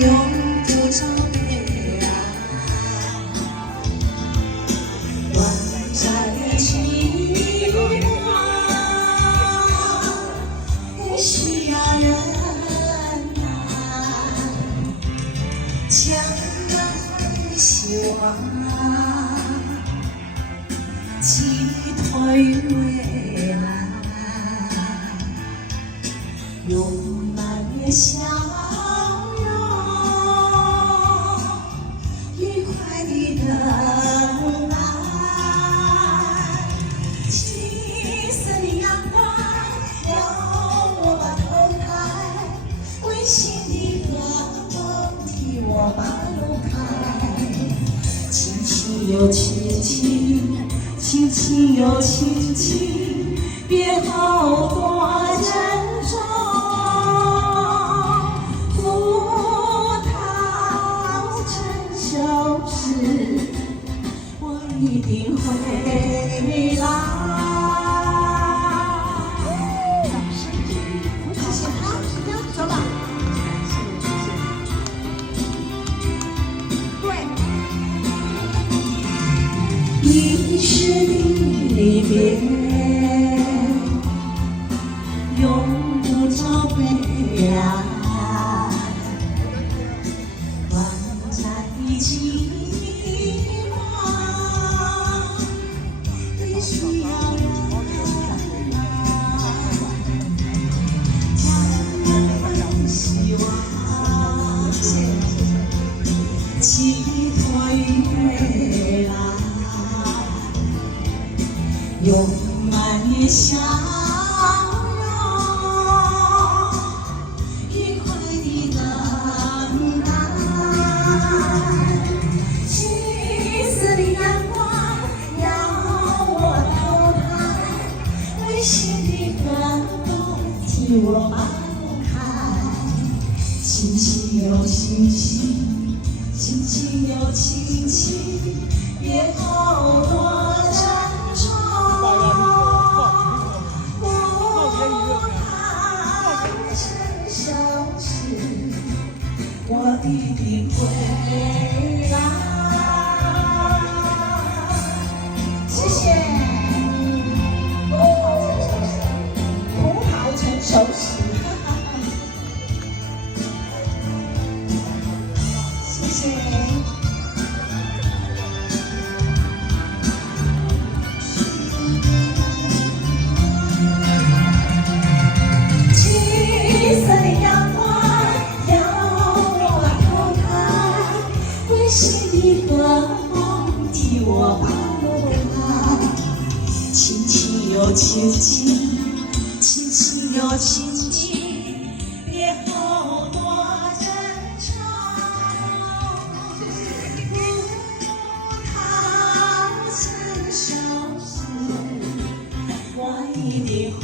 永不找回来。短暂的情话，不需要忍耐，将人希望寄托于未来，用满面笑容，愉快地等待。青色的阳光让我把头抬，温馨的歌声替我把路开。轻轻又轻轻，轻轻又轻轻，别后多珍重。葡萄成熟时，我一定会来。谢谢，好，走吧。对。你是离别，永不找回来。短暂的寂寞，必须要忍耐。将人希望寄托于未来。用满面笑容，愉快地等待。橘色的阳光让我头抬，温馨的歌声替我把路开。轻轻又轻轻，轻轻又轻轻，别后多珍重。我一定会来。谢谢。葡萄成熟时，谢谢。橘色的阳光温馨的歌声替我把路开。轻轻又轻轻，轻轻又轻轻，别后多珍重。葡萄成熟时，我一定会。